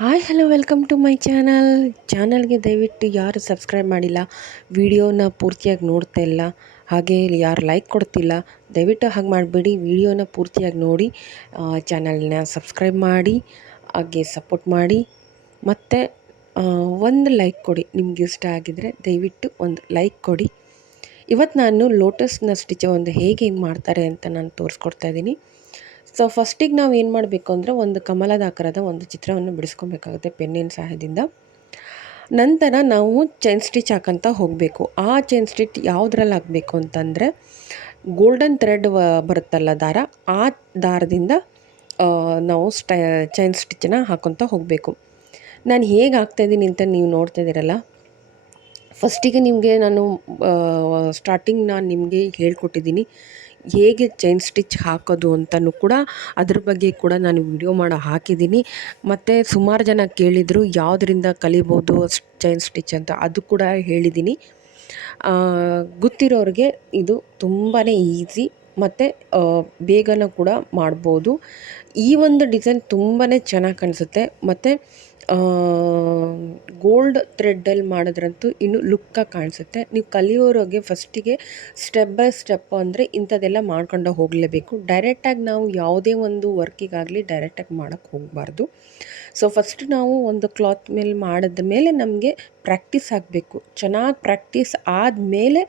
Hi hello welcome to my ಚಾನಲ್ಗೆ ದಯವಿಟ್ಟು ಯಾರು ಸಬ್ಸ್ಕ್ರೈಬ್ ಮಾಡಿಲ್ಲ, ವಿಡಿಯೋನ ಪೂರ್ತಿಯಾಗಿ ನೋಡ್ತಾ ಇಲ್ಲ, ಹಾಗೆ ಯಾರು ಲೈಕ್ ಕೊಡ್ತಿಲ್ಲ, ದಯವಿಟ್ಟು ಹಾಗೆ ಮಾಡಬೇಡಿ. ವಿಡಿಯೋನ ಪೂರ್ತಿಯಾಗಿ ನೋಡಿ, ಚಾನಲ್ನ ಸಬ್ಸ್ಕ್ರೈಬ್ ಮಾಡಿ, ಹಾಗೆ ಸಪೋರ್ಟ್ ಮಾಡಿ, ಮತ್ತು ಒಂದು ಲೈಕ್ ಕೊಡಿ. ನಿಮ್ಗೆ ಇಷ್ಟ ಆಗಿದರೆ ದಯವಿಟ್ಟು ಒಂದು ಲೈಕ್ ಕೊಡಿ. ಇವತ್ತು ನಾನು ಲೋಟಸ್ನ ಸ್ಟಿಚ್ ಹೇಗೆ ಮಾಡ್ತಾರೆ ಅಂತ ನಾನು ತೋರಿಸ್ಕೊಡ್ತಾ ಇದ್ದೀನಿ. ಸೊ ಫಸ್ಟಿಗೆ ನಾವು ಏನು ಮಾಡಬೇಕು ಅಂದರೆ, ಒಂದು ಕಮಲದ ಆಕಾರದ ಒಂದು ಚಿತ್ರವನ್ನು ಬಿಡಿಸ್ಕೊಬೇಕಾಗುತ್ತೆ ಪೆನ್ನಿನ ಸಹಾಯದಿಂದ. ನಂತರ ನಾವು ಚೈನ್ ಸ್ಟಿಚ್ ಹಾಕೋಂತ ಹೋಗಬೇಕು. ಆ ಚೈನ್ ಸ್ಟಿಚ್ ಯಾವುದ್ರಲ್ಲಿ ಹಾಕಬೇಕು ಅಂತಂದರೆ, ಗೋಲ್ಡನ್ ಥ್ರೆಡ್ ಬರುತ್ತಲ್ಲ ದಾರ, ಆ ದಾರದಿಂದ ನಾವು ಚೈನ್ ಸ್ಟಿಚ್ಚನ್ನು ಹಾಕೊತ ಹೋಗಬೇಕು. ನಾನು ಹೇಗೆ ಹಾಕ್ತಾಯಿದ್ದೀನಿ ಅಂತ ನೀವು ನೋಡ್ತಾ ಇದ್ದೀರಲ್ಲ. ಫಸ್ಟಿಗೆ ನಿಮಗೆ ನಾನು ಸ್ಟಾರ್ಟಿಂಗ್ ನಾನು ನಿಮಗೆ ಹೇಳ್ಕೊಟ್ಟಿದ್ದೀನಿ ಹೇಗೆ ಚೈನ್ ಸ್ಟಿಚ್ ಹಾಕೋದು ಅಂತಲೂ ಕೂಡ, ಅದ್ರ ಬಗ್ಗೆ ಕೂಡ ನಾನು ವಿಡಿಯೋ ಹಾಕಿದ್ದೀನಿ. ಮತ್ತು ಸುಮಾರು ಜನ ಕೇಳಿದರು ಯಾವುದರಿಂದ ಕಲಿಬೋದು ಚೈನ್ ಸ್ಟಿಚ್ ಅಂತ, ಅದು ಕೂಡ ಹೇಳಿದ್ದೀನಿ. ಗೊತ್ತಿರೋರಿಗೆ ಇದು ತುಂಬಾ ಈಸಿ ಮತ್ತು ಬೇಗನ ಕೂಡ ಮಾಡ್ಬೋದು. ಈ ಒಂದು ಡಿಸೈನ್ ತುಂಬಾ ಚೆನ್ನಾಗಿ ಕಾಣಿಸುತ್ತೆ. ಮತ್ತು ಗೋಲ್ಡ್ ಥ್ರೆಡ್ಡಲ್ಲಿ ಮಾಡಿದ್ರಂತೂ ಇನ್ನೂ ಲುಕ್ಕಾಗಿ ಕಾಣಿಸುತ್ತೆ. ನೀವು ಕಲಿಯೋರಿಗೆ ಫಸ್ಟಿಗೆ ಸ್ಟೆಪ್ ಬೈ ಸ್ಟೆಪ್ ಅಂದರೆ ಇಂಥದ್ದೆಲ್ಲ ಮಾಡ್ಕೊಂಡು ಹೋಗಲೇಬೇಕು. ಡೈರೆಕ್ಟಾಗಿ ನಾವು ಯಾವುದೇ ಒಂದು ವರ್ಕಿಗಾಗಲಿ ಡೈರೆಕ್ಟಾಗಿ ಮಾಡೋಕ್ಕೆ ಹೋಗಬಾರ್ದು. ಸೊ ಫಸ್ಟ್ ನಾವು ಒಂದು ಕ್ಲಾತ್ ಮೇಲೆ ಮಾಡಿದ ಮೇಲೆ ನಮಗೆ ಪ್ರಾಕ್ಟೀಸ್ ಆಗಬೇಕು. ಚೆನ್ನಾಗಿ ಪ್ರಾಕ್ಟೀಸ್ ಆದಮೇಲೆ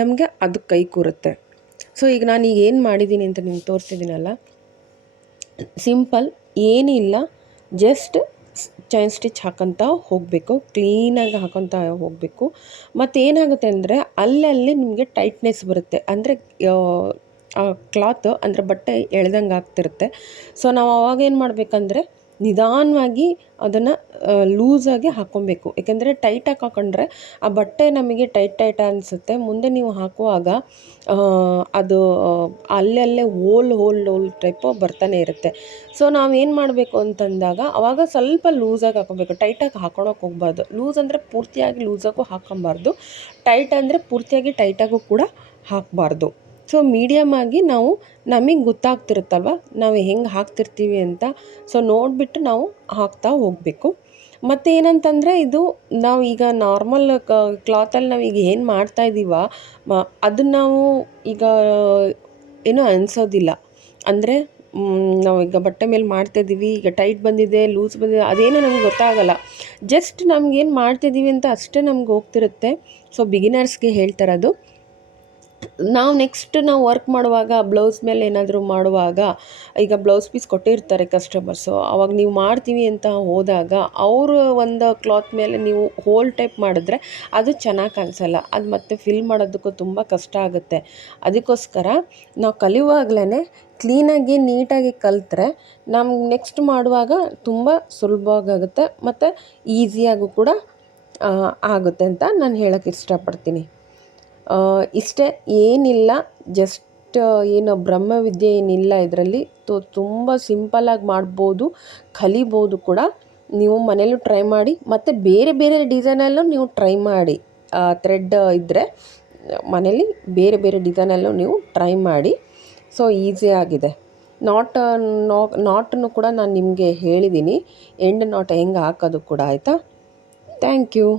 ನಮಗೆ ಅದು ಕೈ ಕೂರುತ್ತೆ. ಸೊ ಈಗ ನಾನು ಏನು ಮಾಡಿದ್ದೀನಿ ಅಂತ ನಿಮ್ಗೆ ತೋರಿಸ್ತಿದ್ದೀನಲ್ಲ, ಸಿಂಪಲ್ ಏನಿಲ್ಲ, ಜಸ್ಟ್ ಚೈನ್ ಸ್ಟಿಚ್ ಹಾಕೋಂತ ಹೋಗಬೇಕು, ಕ್ಲೀನಾಗಿ ಹಾಕೊತ ಹೋಗಬೇಕು. ಮತ್ತು ಏನಾಗುತ್ತೆ ಅಂದರೆ ಅಲ್ಲಲ್ಲಿ ನಿಮಗೆ ಟೈಟ್ನೆಸ್ ಬರುತ್ತೆ, ಅಂದರೆ ಕ್ಲಾತ್ ಅಂದರೆ ಬಟ್ಟೆ ಎಳ್ದಂಗೆ ಆಗ್ತಿರುತ್ತೆ. ಸೊ ನಾವು ಅವಾಗ ಏನು ಮಾಡಬೇಕಂದ್ರೆ ನಿಧಾನವಾಗಿ ಅದನ್ನು ಲೂಸಾಗಿ ಹಾಕ್ಕೊಬೇಕು. ಏಕೆಂದರೆ ಟೈಟಾಗಿ ಹಾಕೊಂಡ್ರೆ ಆ ಬಟ್ಟೆ ನಮಗೆ ಟೈಟ್ ಅನಿಸುತ್ತೆ. ಮುಂದೆ ನೀವು ಹಾಕುವಾಗ ಅದು ಅಲ್ಲಲ್ಲೇ ಹೋಲ್ ಟೈಪು ಬರ್ತಾನೆ ಇರುತ್ತೆ. ಸೊ ನಾವೇನು ಮಾಡಬೇಕು ಅಂತಂದಾಗ ಅವಾಗ ಸ್ವಲ್ಪ ಲೂಸಾಗಿ ಹಾಕ್ಕೊಬೇಕು, ಟೈಟಾಗಿ ಹಾಕೊಳಕ್ಕೆ ಹೋಗಬಾರ್ದು. ಲೂಸ್ ಅಂದರೆ ಪೂರ್ತಿಯಾಗಿ ಲೂಸಾಗೂ ಹಾಕ್ಕೊಬಾರ್ದು, ಟೈಟ್ ಅಂದರೆ ಪೂರ್ತಿಯಾಗಿ ಟೈಟಾಗೂ ಕೂಡ ಹಾಕಬಾರ್ದು. ಸೊ ಮೀಡಿಯಮಾಗಿ ನಾವು ನಮಗೆ ಗೊತ್ತಾಗ್ತಿರುತ್ತಲ್ವ ನಾವು ಹೆಂಗೆ ಹಾಕ್ತಿರ್ತೀವಿ ಅಂತ. ಸೊ ನೋಡಿಬಿಟ್ಟು ನಾವು ಹಾಕ್ತಾ ಹೋಗಬೇಕು. ಮತ್ತು ಏನಂತಂದರೆ, ಇದು ನಾವು ಈಗ ನಾರ್ಮಲ್ ಕ್ಲಾತಲ್ಲಿ ನಾವು ಈಗ ಏನು ಮಾಡ್ತಾಯಿದ್ದೀವ ಅದನ್ನು ನಾವು ಈಗ ಏನೂ ಅನಿಸೋದಿಲ್ಲ. ಅಂದರೆ ನಾವು ಈಗ ಬಟ್ಟೆ ಮೇಲೆ ಮಾಡ್ತಾಯಿದ್ದೀವಿ, ಈಗ ಟೈಟ್ ಬಂದಿದೆ, ಲೂಸ್ ಬಂದಿದೆ, ಅದೇನೂ ನಮ್ಗೆ ಗೊತ್ತಾಗಲ್ಲ. ಜಸ್ಟ್ ನಮಗೇನು ಮಾಡ್ತಿದ್ದೀವಿ ಅಂತ ಅಷ್ಟೇ ನಮ್ಗೆ ಹೋಗ್ತಿರುತ್ತೆ. ಸೊ ಬಿಗಿನರ್ಸ್ಗೆ ಹೇಳ್ತಾರದು. ನಾವು ನೆಕ್ಸ್ಟ್ ನಾವು ವರ್ಕ್ ಮಾಡುವಾಗ ಬ್ಲೌಸ್ ಮೇಲೆ ಏನಾದರೂ ಮಾಡುವಾಗ, ಈಗ ಬ್ಲೌಸ್ ಪೀಸ್ ಕೊಟ್ಟಿರ್ತಾರೆ ಕಸ್ಟಮರ್ಸು, ಅವಾಗ ನೀವು ಮಾಡ್ತೀವಿ ಅಂತ ಹೋದಾಗ ಅವರು ಒಂದು ಕ್ಲಾತ್ ಮೇಲೆ ನೀವು ಹೋಲ್ ಟೈಪ್ ಮಾಡಿದ್ರೆ ಅದು ಚೆನ್ನಾಗಿ ಕಾಣಿಸಲ್ಲ. ಅದು ಮತ್ತೆ ಫಿಲ್ ಮಾಡೋದಕ್ಕೂ ತುಂಬ ಕಷ್ಟ ಆಗುತ್ತೆ. ಅದಕ್ಕೋಸ್ಕರ ನಾವು ಕಲಿಯುವಾಗಲೇ ಕ್ಲೀನಾಗಿ ನೀಟಾಗಿ ಕಲಿತ್ರೆ ನಮ್ಗೆ ನೆಕ್ಸ್ಟ್ ಮಾಡುವಾಗ ತುಂಬ ಸುಲಭವಾಗುತ್ತೆ ಮತ್ತು ಈಸಿಯಾಗೂ ಕೂಡ ಆಗುತ್ತೆ ಅಂತ ನಾನು ಹೇಳೋಕ್ಕೆ ಇಷ್ಟಪಡ್ತೀನಿ. ಇಷ್ಟೇ, ಏನಿಲ್ಲ, ಜಸ್ಟ್ ಏನು ಬ್ರಹ್ಮವಿದ್ಯೆ ಏನಿಲ್ಲ ಇದರಲ್ಲಿ. ತುಂಬ ಸಿಂಪಲ್ಲಾಗಿ ಮಾಡ್ಬೋದು, ಕಲಿಬೋದು ಕೂಡ. ನೀವು ಮನೇಲೂ ಟ್ರೈ ಮಾಡಿ, ಮತ್ತು ಬೇರೆ ಬೇರೆ ಡಿಸೈನಲ್ಲೂ ನೀವು ಟ್ರೈ ಮಾಡಿ. ಥ್ರೆಡ್ ಇದ್ದರೆ ಮನೇಲಿ ಬೇರೆ ಬೇರೆ ಡಿಸೈನಲ್ಲೂ ನೀವು ಟ್ರೈ ಮಾಡಿ. ಸೊ ಈಸಿಯಾಗಿದೆ. ನಾಟನ್ನು ಕೂಡ ನಾನು ನಿಮಗೆ ಹೇಳಿದ್ದೀನಿ, ಎಂಡ್ ನಾಟ್ ಹೆಂಗೆ ಹಾಕೋದು ಕೂಡ, ಆಯಿತಾ. Thank you.